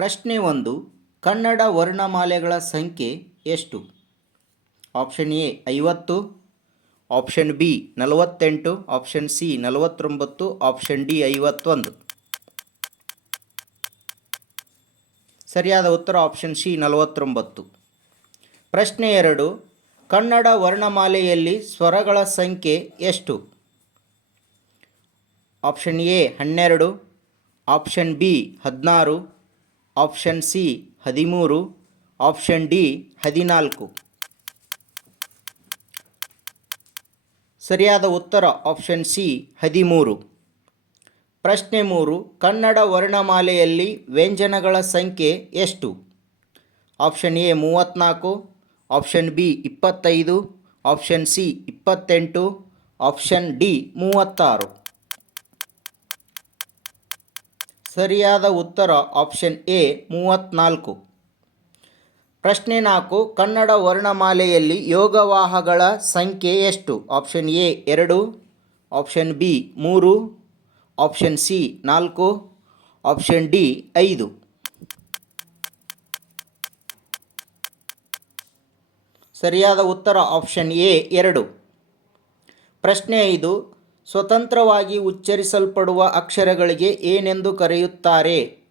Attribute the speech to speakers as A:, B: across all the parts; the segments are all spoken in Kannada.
A: ಪ್ರಶ್ನೆ ಒಂದು, ಕನ್ನಡ ವರ್ಣಮಾಲೆಗಳ ಸಂಖ್ಯೆ ಎಷ್ಟು? ಆಪ್ಷನ್ ಎ ಐವತ್ತು, ಆಪ್ಷನ್ ಬಿ ನಲವತ್ತೆಂಟು, ಆಪ್ಷನ್ ಸಿ ನಲವತ್ತೊಂಬತ್ತು, ಆಪ್ಷನ್ ಡಿ ಐವತ್ತೊಂದು. ಸರಿಯಾದ ಉತ್ತರ ಆಪ್ಷನ್ ಸಿ ನಲವತ್ತೊಂಬತ್ತು. ಪ್ರಶ್ನೆ ಎರಡು, ಕನ್ನಡ ವರ್ಣಮಾಲೆಯಲ್ಲಿ ಸ್ವರಗಳ ಸಂಖ್ಯೆ ಎಷ್ಟು? ಆಪ್ಷನ್ ಎ ಹನ್ನೆರಡು, ಆಪ್ಷನ್ ಬಿ ಹದಿನಾರು ಆಪ್ಷನ್ ಸಿ ಹದಿಮೂರು, ಆಪ್ಷನ್ ಡಿ ಹದಿನಾಲ್ಕು. ಸರಿಯಾದ ಉತ್ತರ ಆಪ್ಷನ್ ಸಿ ಹದಿಮೂರು. ಪ್ರಶ್ನೆ ಮೂರು, ಕನ್ನಡ ವರ್ಣಮಾಲೆಯಲ್ಲಿ ವ್ಯಂಜನಗಳ ಸಂಖ್ಯೆ ಎಷ್ಟು? ಆಪ್ಷನ್ ಎ ಮೂವತ್ತ್ನಾಲ್ಕು, ಆಪ್ಷನ್ ಬಿ ಇಪ್ಪತ್ತೈದು, ಆಪ್ಷನ್ ಸಿ ಇಪ್ಪತ್ತೆಂಟು, ಆಪ್ಷನ್ ಡಿ ಮೂವತ್ತಾರು. ಸರಿಯಾದ ಉತ್ತರ ಆಪ್ಷನ್ ಎ ಮೂವತ್ತ್ನಾಲ್ಕು ಪ್ರಶ್ನೆ ನಾಲ್ಕು, ಕನ್ನಡ ವರ್ಣಮಾಲೆಯಲ್ಲಿ ಯೋಗವಾಹಗಳ ಸಂಖ್ಯೆ ಎಷ್ಟು? ಆಪ್ಷನ್ ಎ, ಎರಡು. ಆಪ್ಷನ್ ಬಿ, ಮೂರು. ಆಪ್ಷನ್ ಸಿ, ನಾಲ್ಕು. ಆಪ್ಷನ್ ಡಿ, ಐದು. ಸರಿಯಾದ ಉತ್ತರ ಆಪ್ಷನ್ ಎ, ಎರಡು. ಪ್ರಶ್ನೆ ಐದು ಸ್ವತಂತ್ರವಾಗಿ ಉಚ್ಚರಿಸಲ್ಪಡುವ ಅಕ್ಷರಗಳಿಗೆ ಏನೆಂದು ಕರೆಯುತ್ತಾರೆ?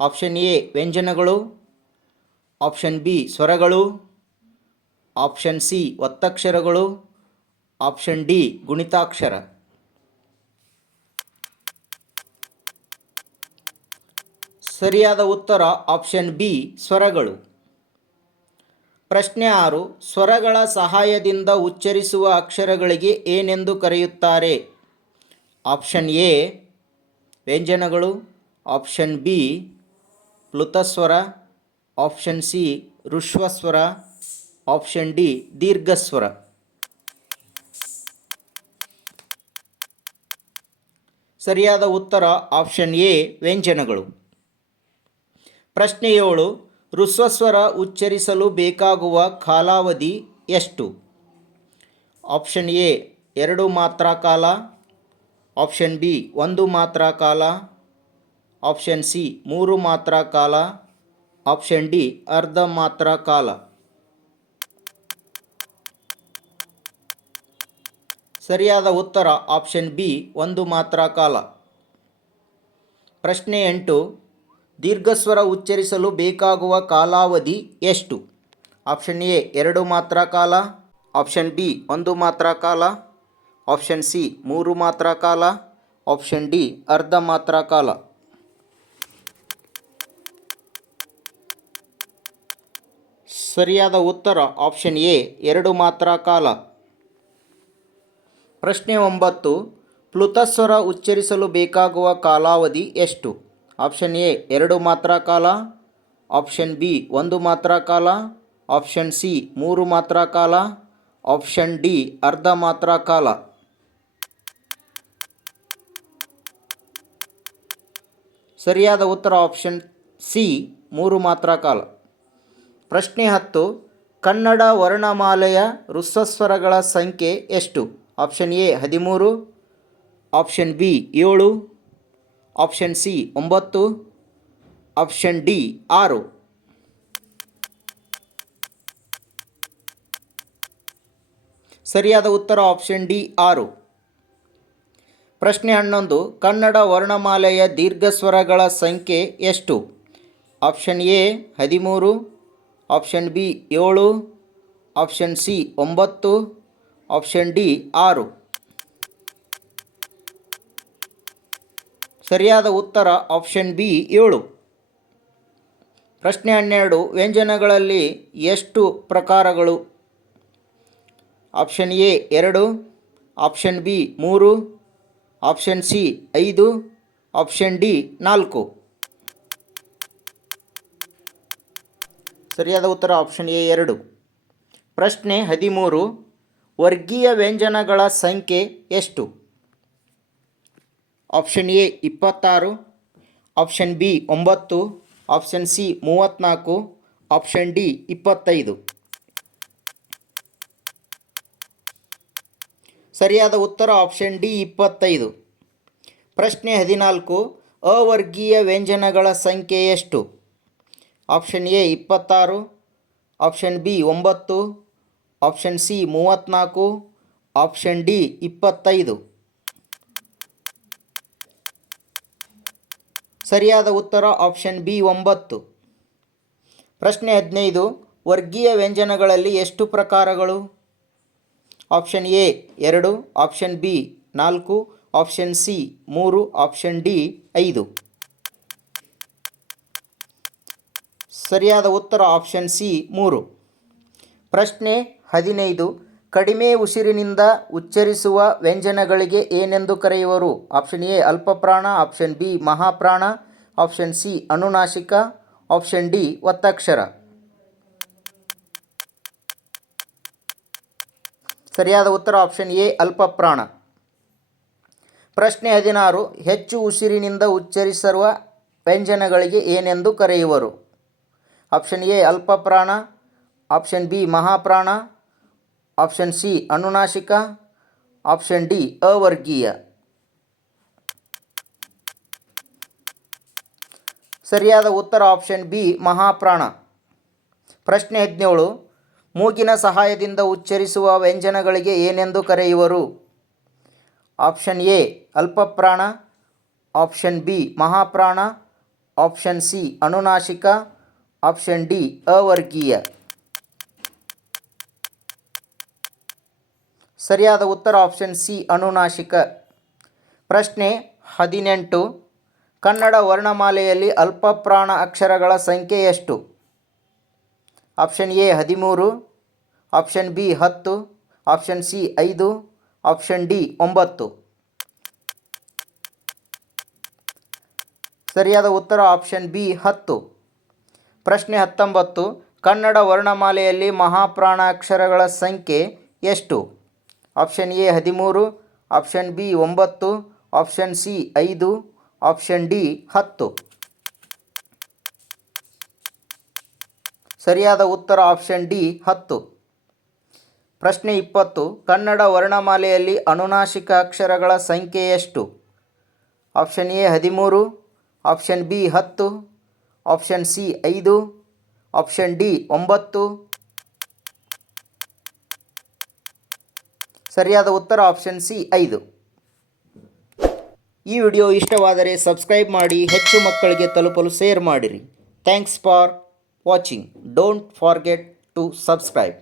A: ಆಪ್ಷನ್ ಎ, ವ್ಯಂಜನಗಳು. ಆಪ್ಷನ್ ಬಿ, ಸ್ವರಗಳು. ಆಪ್ಷನ್ ಸಿ, ಒತ್ತಕ್ಷರಗಳು. ಆಪ್ಷನ್ ಡಿ, ಗುಣಿತಾಕ್ಷರ. ಸರಿಯಾದ ಉತ್ತರ ಆಪ್ಷನ್ ಬಿ, ಸ್ವರಗಳು. ಪ್ರಶ್ನೆ ಆರು, ಸ್ವರಗಳ ಸಹಾಯದಿಂದ ಉಚ್ಚರಿಸುವ ಅಕ್ಷರಗಳಿಗೆ ಏನೆಂದು ಕರೆಯುತ್ತಾರೆ? ಆಪ್ಷನ್ ಎ, ವ್ಯಂಜನಗಳು. ಆಪ್ಷನ್ ಬಿ, ಪ್ಲುತಸ್ವರ. ಆಪ್ಷನ್ ಸಿ ಋಷ್ವಸ್ವರ ಆಪ್ಷನ್ ಡಿ, ದೀರ್ಘಸ್ವರ. ಸರಿಯಾದ ಉತ್ತರ ಆಪ್ಷನ್ ಎ, ವ್ಯಂಜನಗಳು. ಪ್ರಶ್ನೆ ಏಳು ಋಸ್ವಸ್ವರ ಉಚ್ಚರಿಸಲು ಬೇಕಾಗುವ ಕಾಲಾವಧಿ ಎಷ್ಟು? ಆಪ್ಷನ್ ಎ, ಎರಡು ಮಾತ್ರ ಕಾಲ. ಆಪ್ಷನ್ ಬಿ ಒಂದು ಮಾತ್ರ ಕಾಲ. ಆಪ್ಷನ್ ಸಿ ಮೂರು ಮಾತ್ರ ಕಾಲ. ಆಪ್ಷನ್ ಡಿ ಅರ್ಧ ಮಾತ್ರ ಕಾಲ. ಸರಿಯಾದ ಉತ್ತರ ಆಪ್ಷನ್ ಬಿ ಒಂದು ಮಾತ್ರ ಕಾಲ. ಪ್ರಶ್ನೆ ಎಂಟು, ದೀರ್ಘಸ್ವರ ಉಚ್ಚರಿಸಲು ಬೇಕಾಗುವ ಕಾಲಾವಧಿ ಎಷ್ಟು? ಆಪ್ಷನ್ ಎ ಎರಡು ಮಾತ್ರ ಕಾಲ. ಆಪ್ಷನ್ ಬಿ ಒಂದು ಮಾತ್ರ ಕಾಲ. ಆಪ್ಷನ್ ಸಿ ಮೂರು ಮಾತ್ರ ಕಾಲ. ಆಪ್ಷನ್ ಡಿ ಅರ್ಧ ಮಾತ್ರ ಕಾಲ. ಸರಿಯಾದ ಉತ್ತರ ಆಪ್ಷನ್ ಎ ಎರಡು ಮಾತ್ರ ಕಾಲ. ಪ್ರಶ್ನೆ ಒಂಬತ್ತು, ಪ್ಲುತಸ್ವರ ಉಚ್ಚರಿಸಲು ಬೇಕಾಗುವ ಕಾಲಾವಧಿ ಎಷ್ಟು? ಆಪ್ಷನ್ ಎ ಎರಡು ಮಾತ್ರ ಕಾಲ. ಆಪ್ಷನ್ ಬಿ ಒಂದು ಮಾತ್ರ ಕಾಲ. ಆಪ್ಷನ್ ಸಿ ಮೂರು ಮಾತ್ರ ಕಾಲ. ಆಪ್ಷನ್ ಡಿ ಅರ್ಧ ಮಾತ್ರ ಕಾಲ. ಸರಿಯಾದ ಉತ್ತರ ಆಪ್ಷನ್ ಸಿ, ಮೂರು ಮಾತ್ರ ಕಾಲ. ಪ್ರಶ್ನೆ ಹತ್ತು, ಕನ್ನಡ ವರ್ಣಮಾಲೆಯ ಋಸ್ವಸ್ವರಗಳ ಸಂಖ್ಯೆ ಎಷ್ಟು? ಆಪ್ಷನ್ ಎ, ಹದಿಮೂರು, ಆಪ್ಷನ್ ಬಿ, ಏಳು, ಆಪ್ಷನ್ ಸಿ, ಒಂಬತ್ತು, ಆಪ್ಷನ್ ಡಿ, ಆರು. ಸರಿಯಾದ ಉತ್ತರ ಆಪ್ಷನ್ ಡಿ, ಆರು. ಪ್ರಶ್ನೆ ಹನ್ನೊಂದು, ಕನ್ನಡ ವರ್ಣಮಾಲೆಯ ದೀರ್ಘಸ್ವರಗಳ ಸಂಖ್ಯೆ ಎಷ್ಟು? ಆಪ್ಷನ್ ಎ ಹದಿಮೂರು, ಆಪ್ಷನ್ ಬಿ ಏಳು, ಆಪ್ಷನ್ ಸಿ ಒಂಬತ್ತು, ಆಪ್ಷನ್ ಡಿ ಆರು. ಸರಿಯಾದ ಉತ್ತರ ಆಪ್ಷನ್ ಬಿ ಏಳು. ಪ್ರಶ್ನೆ ಹನ್ನೆರಡು, ವ್ಯಂಜನಗಳಲ್ಲಿ ಎಷ್ಟು ಪ್ರಕಾರಗಳು? ಆಪ್ಷನ್ ಎ ಎರಡು, ಆಪ್ಷನ್ ಬಿ ಮೂರು ಆಪ್ಷನ್ ಸಿ ಐದು ಆಪ್ಷನ್ ಡಿ ನಾಲ್ಕು. ಸರಿಯಾದ ಉತ್ತರ ಆಪ್ಷನ್ ಎ ಎರಡು. ಪ್ರಶ್ನೆ ಹದಿಮೂರು, ವರ್ಗೀಯ ವ್ಯಂಜನಗಳ ಸಂಖ್ಯೆ ಎಷ್ಟು? ಆಪ್ಷನ್ ಎ ಇಪ್ಪತ್ತಾರು ಆಪ್ಷನ್ ಬಿ ಒಂಬತ್ತು ಆಪ್ಷನ್ ಸಿ ಮೂವತ್ತ್ನಾಲ್ಕು ಆಪ್ಷನ್ ಡಿ ಇಪ್ಪತ್ತೈದು. ಸರಿಯಾದ ಉತ್ತರ ಆಪ್ಷನ್ ಡಿ ಇಪ್ಪತ್ತೈದು. ಪ್ರಶ್ನೆ ಹದಿನಾಲ್ಕು, ಅವರ್ಗೀಯ ವ್ಯಂಜನಗಳ ಸಂಖ್ಯೆ ಎಷ್ಟು? ಆಪ್ಷನ್ ಎ ಇಪ್ಪತ್ತಾರು, ಆಪ್ಷನ್ ಬಿ ಒಂಬತ್ತು, ಆಪ್ಷನ್ ಸಿ ಮೂವತ್ತ್ನಾಲ್ಕು, ಆಪ್ಷನ್ ಡಿ ಇಪ್ಪತ್ತೈದು. ಸರಿಯಾದ ಉತ್ತರ ಆಪ್ಷನ್ ಬಿ ಒಂಬತ್ತು. ಪ್ರಶ್ನೆ ಹದಿನೈದು, ವರ್ಗೀಯ ವ್ಯಂಜನಗಳಲ್ಲಿ ಎಷ್ಟು ಪ್ರಕಾರಗಳು? ಆಪ್ಷನ್ ಎ ಎರಡು, ಆಪ್ಷನ್ ಬಿ ನಾಲ್ಕು, ಆಪ್ಷನ್ ಸಿ ಮೂರು, ಆಪ್ಷನ್ ಡಿ ಐದು. ಸರಿಯಾದ ಉತ್ತರ ಆಪ್ಷನ್ ಸಿ ಮೂರು. ಪ್ರಶ್ನೆ ಹದಿನೈದು, ಕಡಿಮೆ ಉಸಿರಿನಿಂದ ಉಚ್ಚರಿಸುವ ವ್ಯಂಜನಗಳಿಗೆ ಏನೆಂದು ಕರೆಯುವರು? ಆಪ್ಷನ್ ಎ ಅಲ್ಪಪ್ರಾಣ, ಆಪ್ಷನ್ ಬಿ ಮಹಾಪ್ರಾಣ, ಆಪ್ಷನ್ ಸಿ ಅನುನಾಸಿಕ, ಆಪ್ಷನ್ ಡಿ ಒತ್ತಕ್ಷರ. ಸರಿಯಾದ ಉತ್ತರ ಆಪ್ಷನ್ ಎ ಅಲ್ಪಪ್ರಾಣ. ಪ್ರಶ್ನೆ ಹದಿನಾರು, ಹೆಚ್ಚು ಉಸಿರಿನಿಂದ ಉಚ್ಚರಿಸಿರುವ ವ್ಯಂಜನಗಳಿಗೆ ಏನೆಂದು ಕರೆಯುವರು? ಆಪ್ಷನ್ ಎ ಅಲ್ಪಪ್ರಾಣ. ಆಪ್ಷನ್ ಬಿ ಮಹಾಪ್ರಾಣ. ಆಪ್ಷನ್ ಸಿ ಅನುನಾಶಿಕ ಆಪ್ಷನ್ ಡಿ ಅವರ್ಗೀಯ. ಸರಿಯಾದ ಉತ್ತರ ಆಪ್ಷನ್ ಬಿ ಮಹಾಪ್ರಾಣ. ಪ್ರಶ್ನೆ ಹದಿನೇಳು ಮೂಗಿನ ಸಹಾಯದಿಂದ ಉಚ್ಚರಿಸುವ ವ್ಯಂಜನಗಳಿಗೆ ಏನೆಂದು ಕರೆಯುವರು? ಆಪ್ಷನ್ ಎ, ಅಲ್ಪಪ್ರಾಣ. ಆಪ್ಷನ್ ಬಿ, ಮಹಾಪ್ರಾಣ. ಆಪ್ಷನ್ ಸಿ, ಅನುನಾಶಿಕ. ಆಪ್ಷನ್ ಡಿ, ಅವರ್ಗೀಯ. ಸರಿಯಾದ ಉತ್ತರ ಆಪ್ಷನ್ ಸಿ, ಅನುನಾಶಿಕ. ಪ್ರಶ್ನೆ ಹದಿನೆಂಟು. ಕನ್ನಡ ವರ್ಣಮಾಲೆಯಲ್ಲಿ ಅಲ್ಪಪ್ರಾಣ ಅಕ್ಷರಗಳ ಸಂಖ್ಯೆ ಎಷ್ಟು? ಆಪ್ಷನ್ ಎ ಹದಿಮೂರು ಆಪ್ಷನ್ ಬಿ ಹತ್ತು ಆಪ್ಷನ್ ಸಿ ಐದು ಆಪ್ಷನ್ ಡಿ ಒಂಬತ್ತು. ಸರಿಯಾದ ಉತ್ತರ ಆಪ್ಷನ್ ಬಿ ಹತ್ತು. ಪ್ರಶ್ನೆ ಹತ್ತೊಂಬತ್ತು, ಕನ್ನಡ ವರ್ಣಮಾಲೆಯಲ್ಲಿ ಮಹಾಪ್ರಾಣಾಕ್ಷರಗಳ ಸಂಖ್ಯೆ ಎಷ್ಟು? ಆಪ್ಷನ್ ಎ ಹದಿಮೂರು ಆಪ್ಷನ್ ಬಿ ಒಂಬತ್ತು ಆಪ್ಷನ್ ಸಿ ಐದು ಆಪ್ಷನ್ ಡಿ ಹತ್ತು. ಸರಿಯಾದ ಉತ್ತರ ಆಪ್ಷನ್ ಡಿ ಹತ್ತು. ಪ್ರಶ್ನೆ ಇಪ್ಪತ್ತು, ಕನ್ನಡ ವರ್ಣಮಾಲೆಯಲ್ಲಿ ಅನುನಾಶಿಕ ಅಕ್ಷರಗಳ ಸಂಖ್ಯೆ ಎಷ್ಟು? ಆಪ್ಷನ್ ಎ ಹದಿಮೂರು, ಆಪ್ಷನ್ ಬಿ ಹತ್ತು, ಆಪ್ಷನ್ ಸಿ ಐದು, ಆಪ್ಷನ್ ಡಿ ಒಂಬತ್ತು. ಸರಿಯಾದ ಉತ್ತರ ಆಪ್ಷನ್ ಸಿ ಐದು. ಈ ವಿಡಿಯೋ ಇಷ್ಟವಾದರೆ ಸಬ್ಸ್ಕ್ರೈಬ್ ಮಾಡಿ, ಹೆಚ್ಚು ಮಕ್ಕಳಿಗೆ ತಲುಪಲು ಶೇರ್ ಮಾಡಿರಿ. Thanks for watching. Don't forget to subscribe.